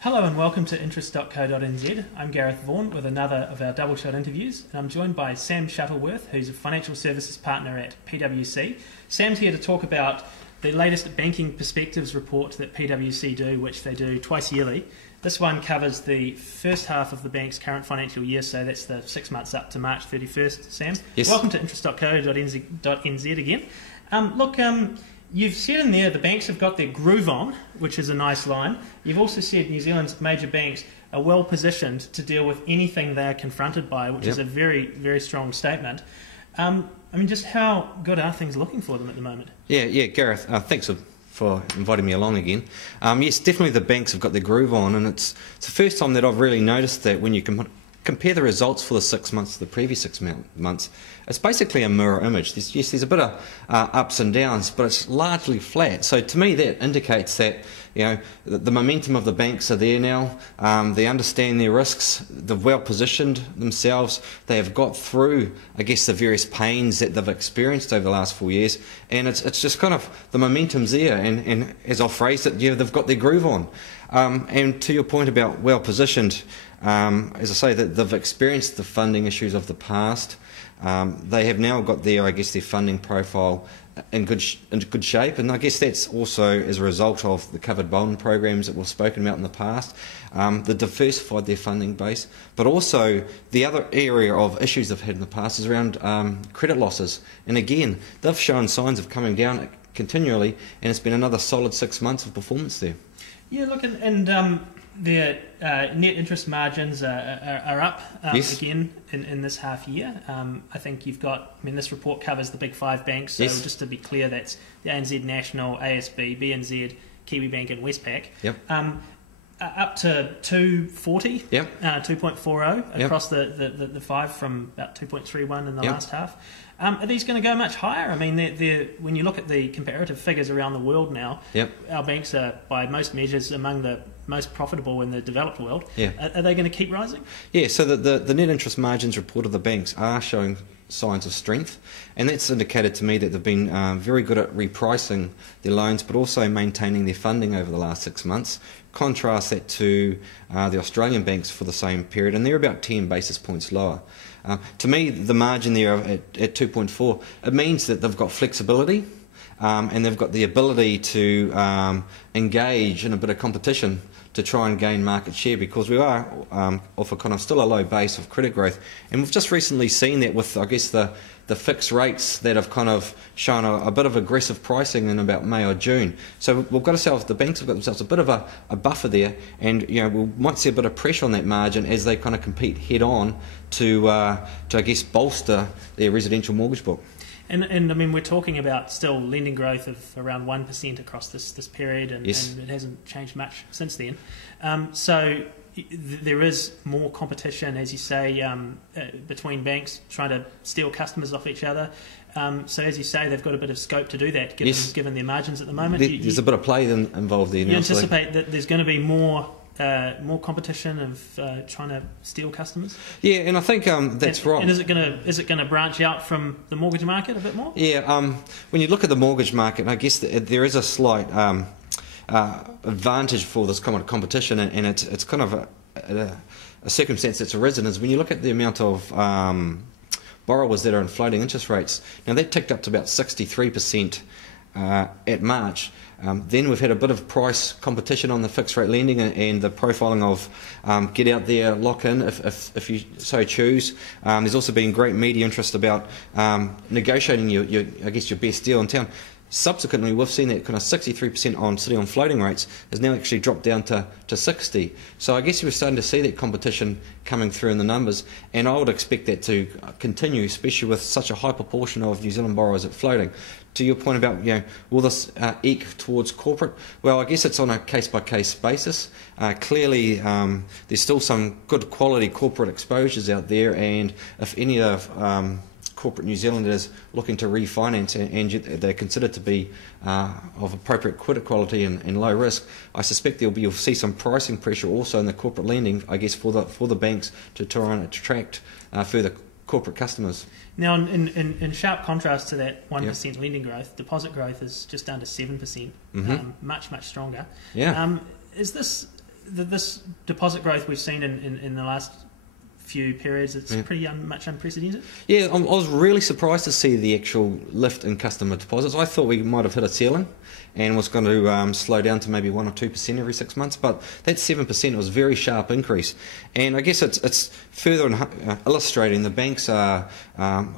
Hello and welcome to interest.co.nz. I'm Gareth Vaughan with another of our double shot interviews, and I'm joined by Sam Shuttleworth, who's a financial services partner at PwC. Sam's here to talk about the latest Banking Perspectives report that PwC do, which they do twice yearly. This one covers the first half of the bank's current financial year, so that's the 6 months up to March 31st. Sam, yes. Welcome to interest.co.nz again. You've said in there the banks have got their groove on, which is a nice line. You've also said New Zealand's major banks are well positioned to deal with anything they are confronted by, which is a very, very strong statement. Just how good are things looking for them at the moment? Yeah, Gareth, thanks for inviting me along again. Yes, definitely the banks have got their groove on, and it's the first time that I've really noticed that when you compare the results for the 6 months to the previous 6 months, it's basically a mirror image. There's a bit of ups and downs, but it's largely flat. So to me, that indicates that the momentum of the banks are there now. They understand their risks. They've well positioned themselves. They have got through, I guess, the various pains that they've experienced over the last 4 years, and it's just kind of the momentum's there. And as I phrased it, they've got their groove on. And to your point about well positioned, as I say, that they've experienced the funding issues of the past. They have now got their funding profile in good shape, and I guess that's also as a result of the covered bond programs that we've spoken about in the past. They diversified their funding base, but also the other area of issues they've had in the past is around credit losses. And again, they've shown signs of coming down continually, and it's been another solid 6 months of performance there. Yeah, look, and their net interest margins are up yes. again in this half year. I think you've got, this report covers the big five banks, so yes. just to be clear, that's the ANZ National, ASB, BNZ, Kiwibank and Westpac. Yep. Up to 240, yep. 2.40 across the five from about 2.31 in the last half. Are these going to go much higher? They're, when you look at the comparative figures around the world now, our banks are, by most measures, among the most profitable in the developed world. Are they going to keep rising? Yeah, so the net interest margins report of the banks are showing signs of strength, and that's indicated to me that they've been very good at repricing their loans, but also maintaining their funding over the last 6 months. Contrast that to the Australian banks for the same period, and they're about 10 basis points lower. To me, the margin there at 2.4, it means that they've got flexibility, and they've got the ability to engage in a bit of competition to try and gain market share, because we are off a kind of still a low base of credit growth, and we've just recently seen that with, I guess, the fixed rates that have kind of shown a bit of aggressive pricing in about May or June. So we've got ourselves, the banks have got themselves a bit of a buffer there, and we might see a bit of pressure on that margin as they kind of compete head on to I guess bolster their residential mortgage book. And we're talking about still lending growth of around 1% across this period, and it hasn't changed much since then. So there is more competition, as you say, between banks trying to steal customers off each other. So as you say, they've got a bit of scope to do that, given their margins at the moment. There's a bit of play involved there now. You anticipate that there's going to be more competition of trying to steal customers? Yeah, and I think that's right. And is it going to branch out from the mortgage market a bit more? Yeah, when you look at the mortgage market, I guess there is a slight advantage for this kind of competition, and it's kind of a circumstance that's arisen is when you look at the amount of borrowers that are in floating interest rates. Now that ticked up to about 63% at March. Then we've had a bit of price competition on the fixed rate lending and the profiling of get out there, lock in if you so choose. There's also been great media interest about negotiating your best deal in town. Subsequently, we've seen that kind of 63% sitting on floating rates has now actually dropped down to 60. So I guess we're starting to see that competition coming through in the numbers, and I would expect that to continue, especially with such a high proportion of New Zealand borrowers at floating. To your point about, will this eke towards corporate? Well, I guess it's on a case-by-case basis. Clearly, there's still some good quality corporate exposures out there, and if any of corporate New Zealand is looking to refinance and they're considered to be of appropriate credit quality and low risk, I suspect you'll see some pricing pressure also in the corporate lending, I guess, for the banks to try and attract further corporate customers. Now, in sharp contrast to that 1% lending growth, deposit growth is just under 7%, much stronger. Yeah. Is this this deposit growth we've seen in the last few periods, it's pretty much unprecedented. Yeah, I was really surprised to see the actual lift in customer deposits. I thought we might have hit a ceiling and was going to slow down to maybe 1 or 2% every 6 months, but that 7% was a very sharp increase. And I guess it's further illustrating the banks are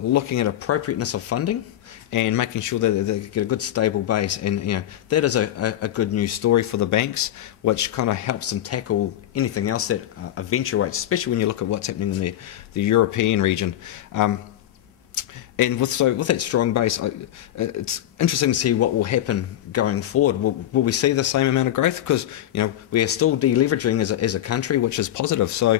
looking at appropriateness of funding and making sure that they get a good stable base, and that is a good news story for the banks, which kind of helps them tackle anything else that eventuates, especially when you look at what's happening in the European region. And with that strong base, it's interesting to see what will happen going forward. Will we see the same amount of growth? Because we are still deleveraging as a country, which is positive. So,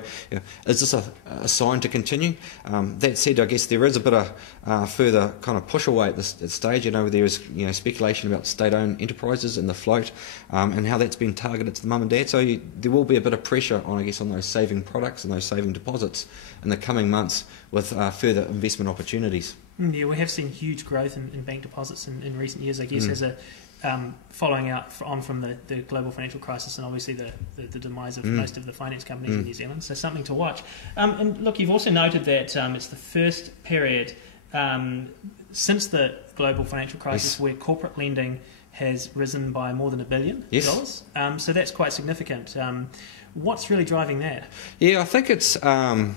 is this a sign to continue? That said, I guess there is a bit of further kind of push away at this stage. There is speculation about state-owned enterprises in the float, and how that's been targeted to the mum and dad. So there will be a bit of pressure on those saving products and those saving deposits in the coming months with further investment opportunities. Yeah, we have seen huge growth in bank deposits in recent years, I guess, as a following on from the global financial crisis and obviously the demise of most of the finance companies in New Zealand. So something to watch. And look, you've also noted that it's the first period since the global financial crisis where corporate lending has risen by more than $1 billion. Yes. So that's quite significant. What's really driving that? Yeah, I think it's, I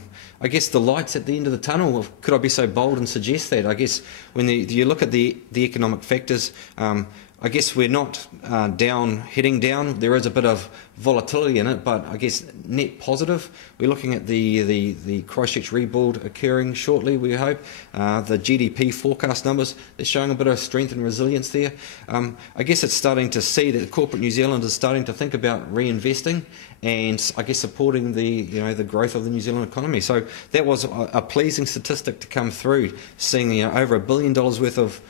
guess, the lights at the end of the tunnel. Could I be so bold and suggest that? I guess when you look at the economic factors, I guess we're not heading down. There is a bit of volatility in it, but I guess net positive. We're looking at the Christchurch rebuild occurring shortly, we hope. The GDP forecast numbers, they're showing a bit of strength and resilience there. I guess it's starting to see that corporate New Zealand is starting to think about reinvesting and I guess supporting the growth of the New Zealand economy. So that was a pleasing statistic to come through, seeing over $1 billion worth of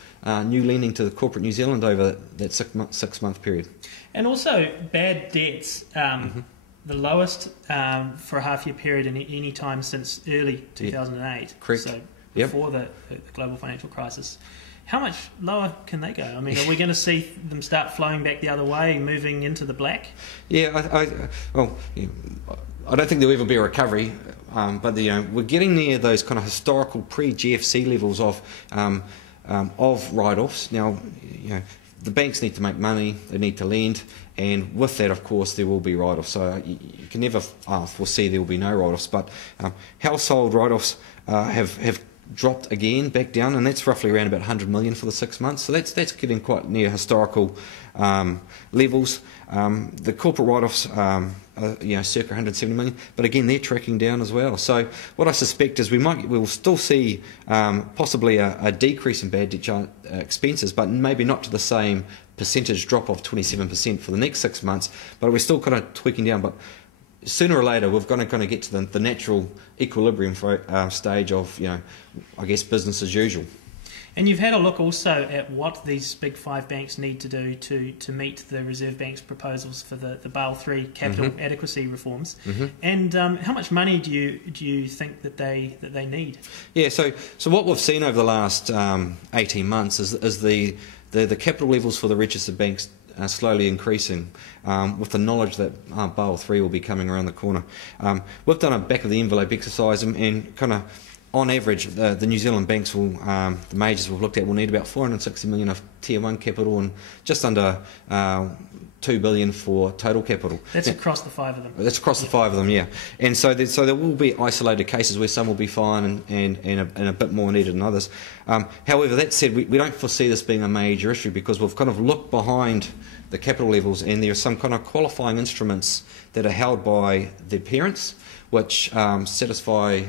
new lending to the corporate New Zealand over that 6 month period. And also bad debts, the lowest for a half year period in any time since early 2008. Correct. So before the global financial crisis. How much lower can they go? I mean, are we going to see them start flowing back the other way, moving into the black? Yeah, I don't think there'll ever be a recovery, but we're getting near those kind of historical pre-GFC levels of write-offs. Now, the banks need to make money, they need to lend, and with that, of course, there will be write-offs. So you can never foresee there will be no write-offs, but household write-offs have dropped again, back down, and that's roughly around about 100 million for the 6 months. So that's getting quite near historical levels. The corporate write-offs circa 170 million, but again they're tracking down as well. So what I suspect is we'll still see possibly a decrease in bad debt expenses, but maybe not to the same percentage drop of 27% for the next 6 months. But we're still kind of tweaking down. But sooner or later we're going to get to the natural equilibrium stage of I guess business as usual. And you've had a look also at what these big five banks need to do to meet the Reserve Bank's proposals for the Basel III capital adequacy reforms. And how much money do you think that they need? Yeah, so what we've seen over the last 18 months is the capital levels for the registered banks are slowly increasing, with the knowledge that Basel III will be coming around the corner. We've done a back of the envelope exercise and kind of, on average, the New Zealand banks will, the majors we've looked at, will need about 460 million of Tier 1 capital and just under 2 billion for total capital. That's across the five of them. That's across the five of them, yeah. And so there will be isolated cases where some will be fine and a bit more needed than others. However, that said, we don't foresee this being a major issue because we've kind of looked behind the capital levels and there are some kind of qualifying instruments that are held by their parents which satisfy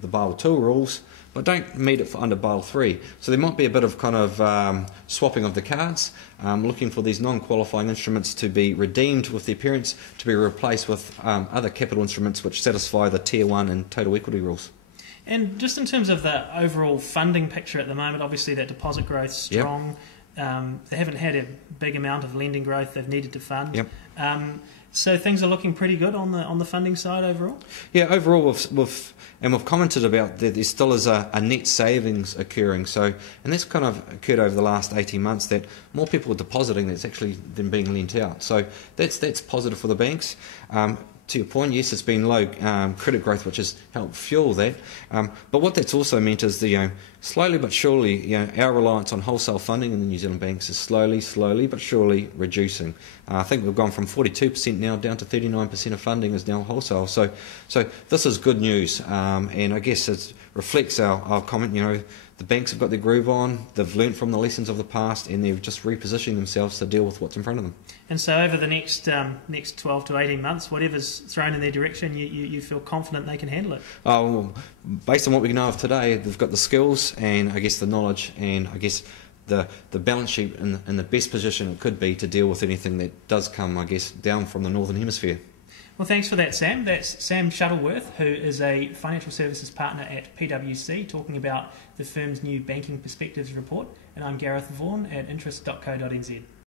the Basel II rules, but don't meet it under Basel III. So there might be a bit of kind of swapping of the cards, looking for these non-qualifying instruments to be redeemed with their parents to be replaced with other capital instruments which satisfy the Tier 1 and total equity rules. And just in terms of the overall funding picture at the moment, obviously that deposit growth is strong. They haven't had a big amount of lending growth they've needed to fund. So things are looking pretty good on the funding side overall? Yeah, overall we've commented about that there still is a net savings occurring. So, and that's kind of occurred over the last 18 months, that more people are depositing that's actually than being lent out. So that's positive for the banks. To your point, yes, it's been low credit growth, which has helped fuel that. But what that's also meant is slowly but surely, our reliance on wholesale funding in the New Zealand banks is slowly but surely reducing. I think we've gone from 42% now down to 39% of funding is now wholesale. So this is good news, and I guess it reflects our comment. The banks have got their groove on, they've learnt from the lessons of the past, and they're just repositioning themselves to deal with what's in front of them. And so over the next 12 to 18 months, whatever's thrown in their direction, you feel confident they can handle it? Well, based on what we know of today, they've got the skills and I guess the knowledge and I guess the balance sheet in the best position it could be to deal with anything that does come, I guess, down from the Northern Hemisphere. Well, thanks for that, Sam. That's Sam Shuttleworth, who is a financial services partner at PwC, talking about the firm's new Banking Perspectives report. And I'm Gareth Vaughan at interest.co.nz.